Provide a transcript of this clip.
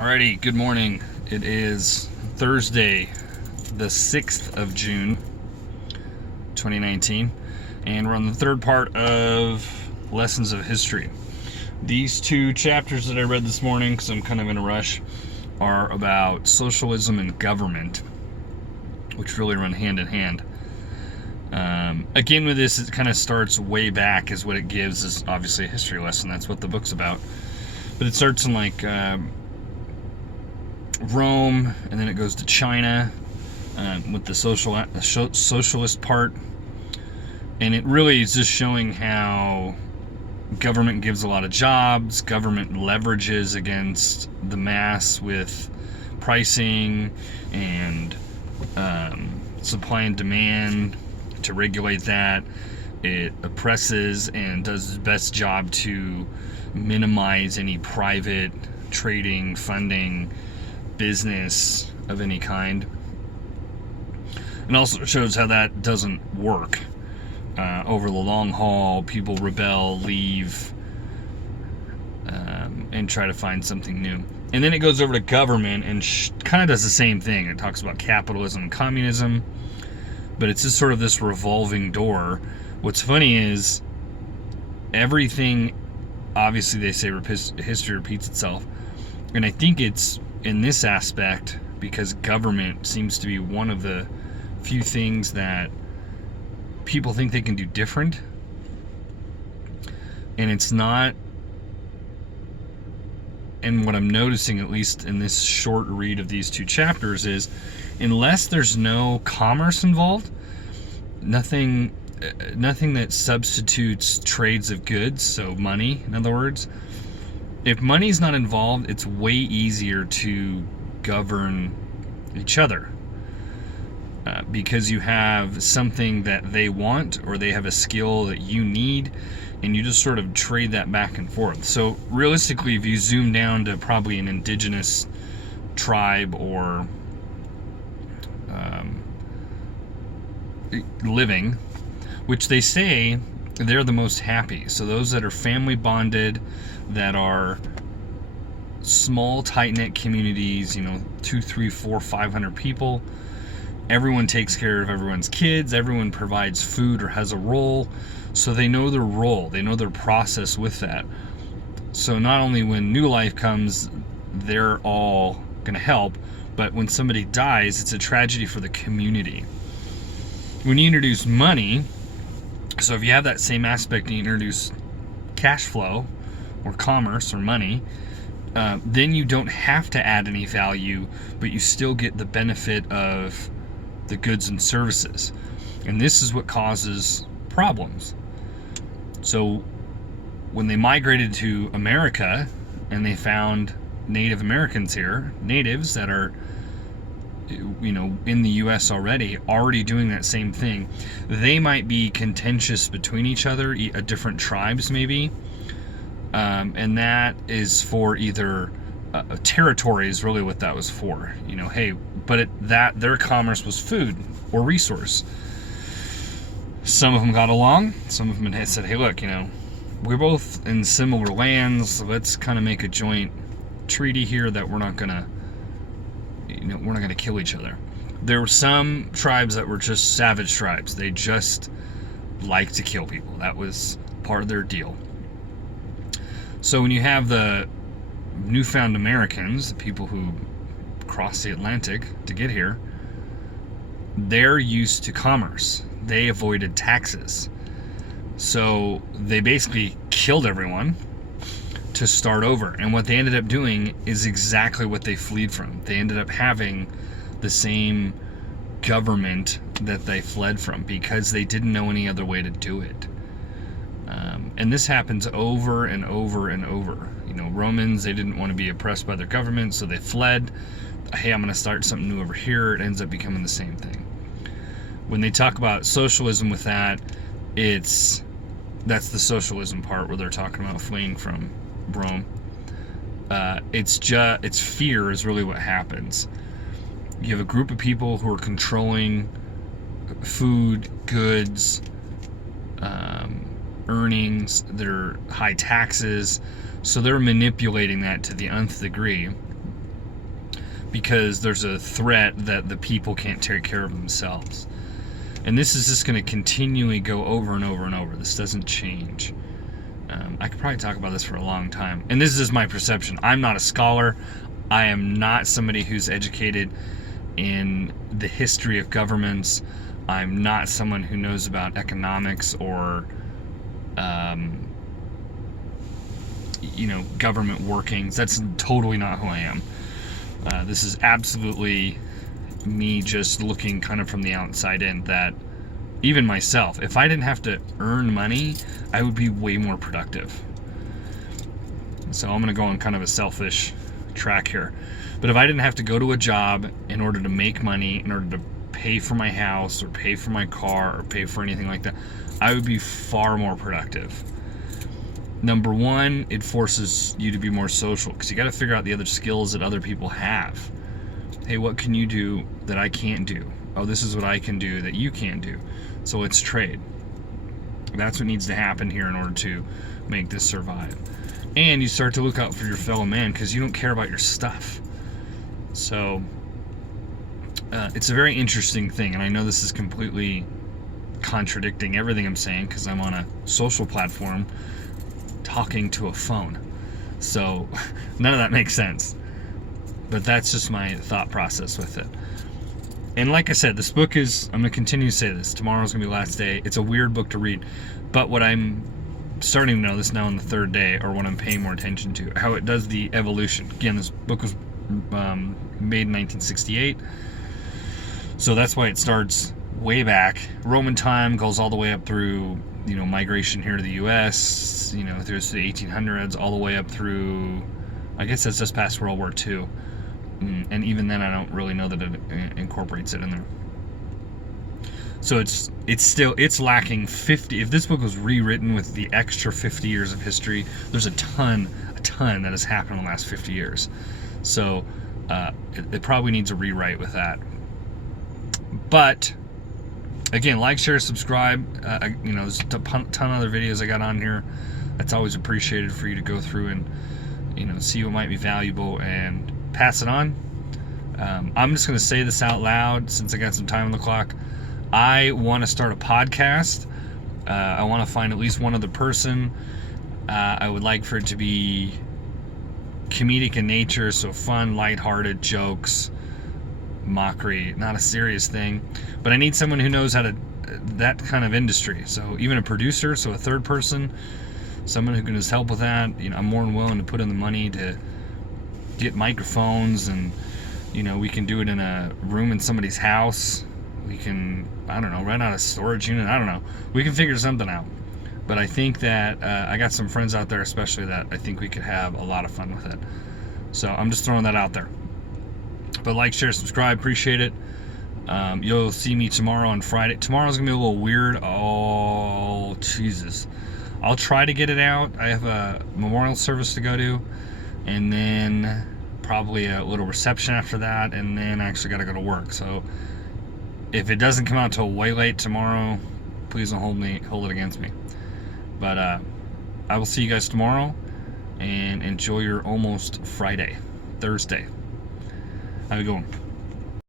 Alrighty, good morning. It is Thursday, the 6th of June, 2019, and we're on the third part of Lessons of History. These two chapters that I read this morning, because I'm kind of in a rush, are about socialism and government, which really run hand in hand. Again, with this, it kind of starts way back, is what it gives is obviously a history lesson. That's what the book's about. But it starts in Rome, and then it goes to China with the socialist part, and it really is just showing how government gives a lot of jobs, government leverages against the mass with pricing and supply and demand to regulate that. It oppresses and does its best job to minimize any private trading, funding, business of any kind, and also shows how that doesn't work. Over the long haul, people rebel, leave, and try to find something new. And then it goes over to government and kind of does the same thing. It talks about capitalism and communism, but it's just sort of this revolving door. What's funny is everything, obviously they say history repeats itself, and I think it's in this aspect because government seems to be one of the few things that people think they can do different, and it's not. And what I'm noticing, at least in this short read of these two chapters, is unless there's no commerce involved, nothing that substitutes trades of goods, so money, in other words, if money's not involved, it's way easier to govern each other because you have something that they want, or they have a skill that you need, and you just sort of trade that back and forth. So realistically, if you zoom down to probably an indigenous tribe or living, which they say they're the most happy. So those that are family bonded, that are small, tight-knit communities, 2, 3, 4, 500 people, everyone takes care of everyone's kids, everyone provides food or has a role, so they know their role, they know their process with that. So not only when new life comes, they're all going to help, but when somebody dies, it's a tragedy for the community. When you introduce money, so if you have that same aspect and you introduce cash flow or commerce or money, then you don't have to add any value, but you still get the benefit of the goods and services. And this is what causes problems. So when they migrated to America and they found Native Americans here, natives that are in the US already doing that same thing, they might be contentious between each other, different tribes maybe, and that is for either territory is really what that was for, but their commerce was food or resource. Some of them got along, some of them had said, hey look, we're both in similar lands, so let's kind of make a joint treaty here that we're not gonna kill each other. There were some tribes that were just savage tribes. They just like to kill people. That was part of their deal. So when you have the newfound Americans, the people who crossed the Atlantic to get here, they're used to commerce. They avoided taxes. So they basically killed everyone to start over. And what they ended up doing is exactly what they fled from. They ended up having the same government that they fled from because they didn't know any other way to do it. And this happens over and over and over. Romans, they didn't want to be oppressed by their government, so they fled. Hey, I'm going to start something new over here. It ends up becoming the same thing. When they talk about socialism with that, that's the socialism part where they're talking about fleeing from Rome. It's fear is really what happens. You have a group of people who are controlling food, goods, earnings, their high taxes, so they're manipulating that to the nth degree. because there's a threat that the people can't take care of themselves. And this is just going to continually go over and over and over. This doesn't change. I could probably talk about this for a long time. And this is just my perception. I'm not a scholar. I am not somebody who's educated in the history of governments. I'm not someone who knows about economics or, government workings. That's totally not who I am. This is absolutely me just looking kind of from the outside in, that even myself, if I didn't have to earn money, I would be way more productive. So I'm going to go on kind of a selfish track here. But if I didn't have to go to a job in order to make money, in order to pay for my house or pay for my car or pay for anything like that, I would be far more productive. Number one, it forces you to be more social, because you got to figure out the other skills that other people have. Hey, what can you do that I can't do? Oh, this is what I can do that you can't do. So let's trade. That's what needs to happen here in order to make this survive. And you start to look out for your fellow man, because you don't care about your stuff. So it's a very interesting thing, and I know this is completely contradicting everything I'm saying, because I'm on a social platform talking to a phone. So none of that makes sense. But that's just my thought process with it. And like I said, this book is, I'm going to continue to say this, tomorrow's going to be the last day. It's a weird book to read. But what I'm starting to know this now on the third day, or what I'm paying more attention to, how it does the evolution. Again, this book was made in 1968. So that's why it starts way back. Roman time goes all the way up through, migration here to the U.S., through the 1800s, all the way up through, I guess that's just past World War II. And even then, I don't really know that it incorporates it in there. So it's lacking 50. If this book was rewritten with the extra 50 years of history, there's a ton that has happened in the last 50 years. So it probably needs a rewrite with that. But again, like, share, subscribe. There's a ton of other videos I got on here. That's always appreciated for you to go through and see what might be valuable and pass it on. I'm just going to say this out loud since I got some time on the clock. I want to start a podcast. I want to find at least one other person. I would like for it to be comedic in nature, so fun, lighthearted jokes, mockery, not a serious thing. But I need someone who knows how to that kind of industry. So even a producer, so a third person, someone who can just help with that. I'm more than willing to put in the money to get microphones, and we can do it in a room in somebody's house. We can, rent out a storage unit. I don't know. We can figure something out. But I think that I got some friends out there, especially, that I think we could have a lot of fun with it. So I'm just throwing that out there. But like, share, subscribe. Appreciate it. You'll see me tomorrow on Friday. Tomorrow's going to be a little weird. Oh, Jesus. I'll try to get it out. I have a memorial service to go to. And then probably a little reception after that. And then I actually got to go to work. So if it doesn't come out till way late tomorrow, please don't hold it against me. But I will see you guys tomorrow, and enjoy your almost Thursday. Have a good one.